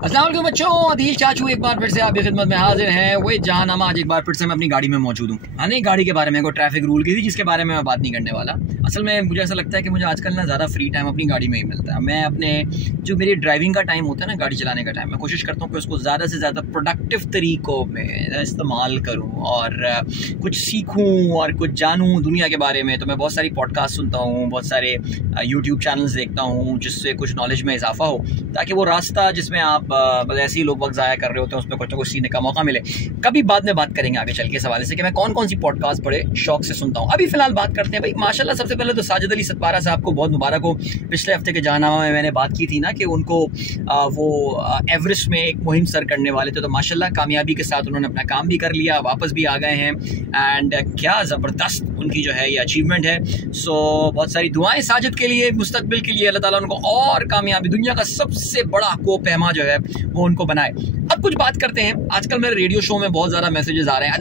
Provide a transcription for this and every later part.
अस्सलाम वालेकुम बच्चों, अदील चाचू एक बार फिर से आपकी खिदमत में हाजिर हैं। वही जहानामा आज एक बार फिर से मैं अपनी गाड़ी में मौजूद हूँ। नहीं, गाड़ी के बारे में कोई ट्रैफिक रूल की थी जिसके बारे में मैं बात नहीं करने वाला। असल में मुझे ऐसा लगता है कि मुझे आजकल ना ज़्यादा फ्री टाइम अपनी गाड़ी में ही मिलता है। मैं अपने जो मेरी ड्राइविंग का टाइम होता है ना, गाड़ी चलाने का टाइम, मैं कोशिश करता हूँ कि उसको ज़्यादा से ज़्यादा प्रोडक्टिव तरीक़ों में इस्तेमाल करूँ और कुछ सीखूँ और कुछ जानूँ दुनिया के बारे में। तो मैं बहुत सारी पॉडकास्ट सुनता हूँ, बहुत सारे यूट्यूब चैनल्स देखता हूँ जिससे कुछ नॉलेज में इजाफा हो, ताकि वो रास्ता जिसमें आप ऐसे ही लोग वक्त ज़ाया कर रहे होते हैं उसमें कुछ ना कुछ सीखने का मौका मिले। कभी बाद में बात करेंगे आगे चल के इस हवाले से कि मैं कौन कौन सी पॉडकास्ट बड़े शौक से सुनता हूँ। अभी फिलहाल बात करते हैं भाई, माशाल्लाह सबसे पहले तो साजिद अली सतपारा साहब को बहुत मुबारक हो। पिछले हफ्ते के जहानामा में मैंने बात की थी ना कि उनको वो एवरेस्ट में एक मुहिम सर करने वाले थे, तो माशाल्लाह कामयाबी के साथ उन्होंने अपना काम भी कर लिया, वापस भी आ गए हैं एंड क्या ज़बरदस्त उनकी जो है ये अचीवमेंट है। सो बहुत सारी दुआएं साजिद के लिए, मुस्तकबिल के लिए, अल्लाह ताला उनको और कामयाबी, दुनिया का सबसे बड़ा कोपहमा जो है वो उनको बनाए। अब कुछ बात करते हैं। आजकल मेरे रेडियो शो में बहुत ज़्यादा मैसेजेस आ रहे हैं,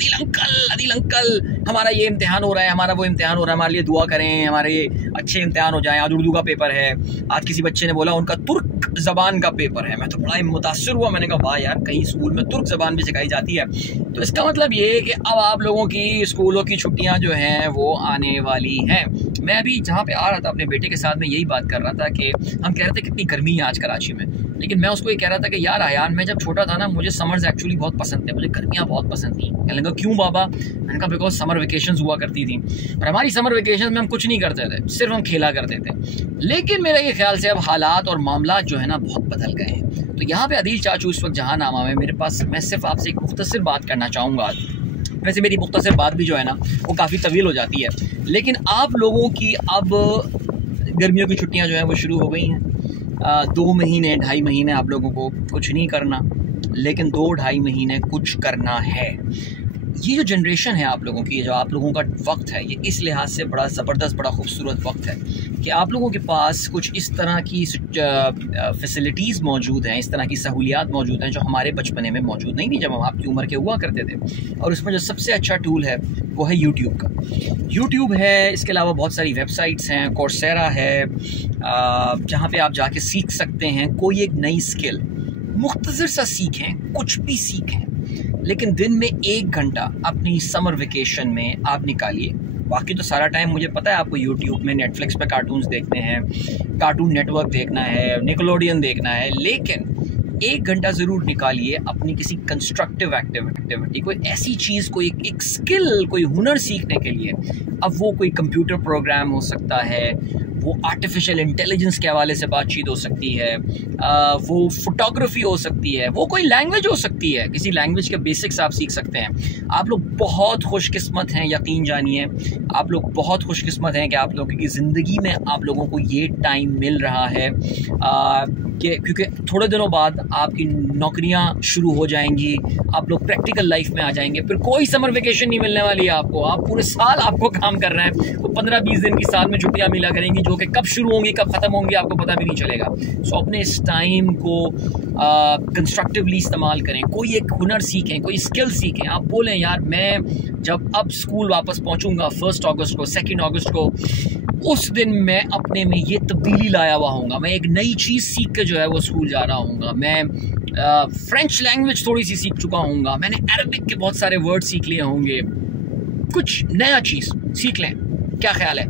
अदील अंकल हमारा ये इम्तिहान हो रहा है, हमारा वो इम्तिहान हो रहा है, हमारे लिए दुआ करें, हमारे अच्छे इम्तिहान हो जाएं। आज उर्दू का पेपर है, आज किसी बच्चे ने बोला उनका तुर्क ज़बान का पेपर है। मैं तो बड़ा ही मुतासिर हुआ, मैंने कहा वाह यार, कहीं स्कूल में तुर्क ज़बान भी सिखाई जाती है। तो इसका मतलब ये है कि अब आप लोगों की स्कूलों की छुट्टियाँ जो हैं वो आने वाली हैं। मैं अभी जहाँ पे आ रहा था अपने बेटे के साथ में यही बात कर रहा था कि हम कह रहे थे कितनी गर्मी है आज कराची में, लेकिन मैं उसको ये कह रहा था कि यार आयान, मैं जब छोटा था ना मुझे समर्स एक्चुअली बहुत पसंद थे, मुझे गर्मियाँ बहुत पसंद थी। कहने लगा क्यों बाबा? मैंने कहा बिकॉज समर वेकेशंस हुआ करती थी और हमारी समर वेकेशन में हम कुछ नहीं करते थे, सिर्फ हम खेला करते थे। लेकिन मेरे ये ख्याल से अब हालात और मामला जो है ना बहुत बदल गए हैं। तो यहाँ पे अदील चाचू इस वक्त जहानामा में मेरे पास, मैं सिर्फ आपसे एक मुख्तसर बात करना चाहूँगा। वैसे मेरी मुख्तसर बात भी जो है ना वो काफ़ी तवील हो जाती है, लेकिन आप लोगों की अब गर्मियों की छुट्टियाँ जो हैं वो शुरू हो गई हैं। 2 महीने 2.5 महीने आप लोगों को कुछ नहीं करना, लेकिन 2-2.5 महीने कुछ करना है। ये जो जनरेशन है आप लोगों की, जो आप लोगों का वक्त है, ये इस लिहाज से बड़ा ज़बरदस्त, बड़ा खूबसूरत वक्त है कि आप लोगों के पास कुछ इस तरह की फैसिलिटीज़ मौजूद हैं, इस तरह की सहूलियात मौजूद हैं जो हमारे बचपने में मौजूद नहीं थी जब हम आपकी उम्र के हुआ करते थे। और उसमें जो सबसे अच्छा टूल है वो है यूट्यूब का। यूट्यूब है, इसके अलावा बहुत सारी वेबसाइट्स हैं, कोर्सेरा है, जहाँ पे आप जाके सीख सकते हैं कोई एक नई स्किल। मुख्तसर सा सीखें, कुछ भी सीखें, लेकिन दिन में 1 घंटा अपनी समर वेकेशन में आप निकालिए। बाकी तो सारा टाइम मुझे पता है आपको यूट्यूब में, नेटफ्लिक्स पे कार्टून्स देखने हैं, कार्टून नेटवर्क देखना है, निकलोडियन देखना है, लेकिन 1 घंटा ज़रूर निकालिए अपनी किसी कंस्ट्रक्टिव एक्टिविटी, कोई ऐसी चीज़, कोई एक स्किल, कोई हुनर सीखने के लिए। अब वो कोई कंप्यूटर प्रोग्राम हो सकता है, वो आर्टिफिशियल इंटेलिजेंस के हवाले से बातचीत हो सकती है, वो फोटोग्राफी हो सकती है, वो कोई लैंग्वेज हो सकती है, किसी लैंग्वेज के बेसिक्स आप सीख सकते हैं। आप लोग बहुत खुशकिस्मत हैं, यकीन जानिए आप लोग बहुत खुशकिस्मत हैं कि आप लोगों की ज़िंदगी में आप लोगों को ये टाइम मिल रहा है क्योंकि थोड़े दिनों बाद आपकी नौकरियां शुरू हो जाएंगी, आप लोग प्रैक्टिकल लाइफ में आ जाएंगे, फिर कोई समर वेकेशन नहीं मिलने वाली है आपको। आप पूरे साल आपको काम कर रहे हैं, तो 15-20 दिन की साल में छुट्टियां मिला करेंगी जो कि कब शुरू होंगी कब ख़त्म होंगी आपको पता भी नहीं चलेगा। सो अपने इस टाइम को कंस्ट्रक्टिवली इस्तेमाल करें, कोई एक हुनर सीखें, कोई स्किल सीखें। आप बोलें यार मैं जब अब स्कूल वापस पहुंचूंगा 1 अगस्त को, 2 अगस्त को, उस दिन मैं अपने में ये तब्दीली लाया हुआ हूँगा, मैं एक नई चीज़ सीख के जो है वो स्कूल जा रहा हूँगा, मैं फ्रेंच लैंग्वेज थोड़ी सी सीख चुका हूँगा, मैंने अरबिक के बहुत सारे वर्ड सीख लिए होंगे, कुछ नया चीज़ सीख लें। क्या ख्याल है,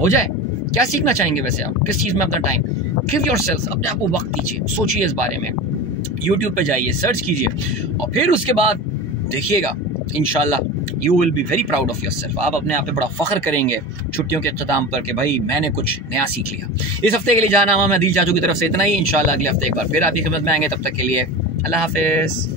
हो जाए? क्या सीखना चाहेंगे वैसे आप, किस चीज़ में अपना टाइम? गिव योरसेल्फ, अपने आप को वक्त दीजिए, सोचिए इस बारे में। यूट्यूब पे जाइए, सर्च कीजिए और फिर उसके बाद देखिएगा, इंशाल्लाह you will be very proud of yourself. आप अपने आप पे बड़ा फ़ख्र करेंगे छुट्टियों के अख्ताम पर कि भाई मैंने कुछ नया सीख लिया। इस हफ्ते के लिए जहानामा में अदील चाचू की तरफ से इतना ही। इंशाल्लाह अगले हफ्ते एक बार फिर आपकी खिदमत में आएंगे, तब तक के लिए अल्लाह हाफिज़।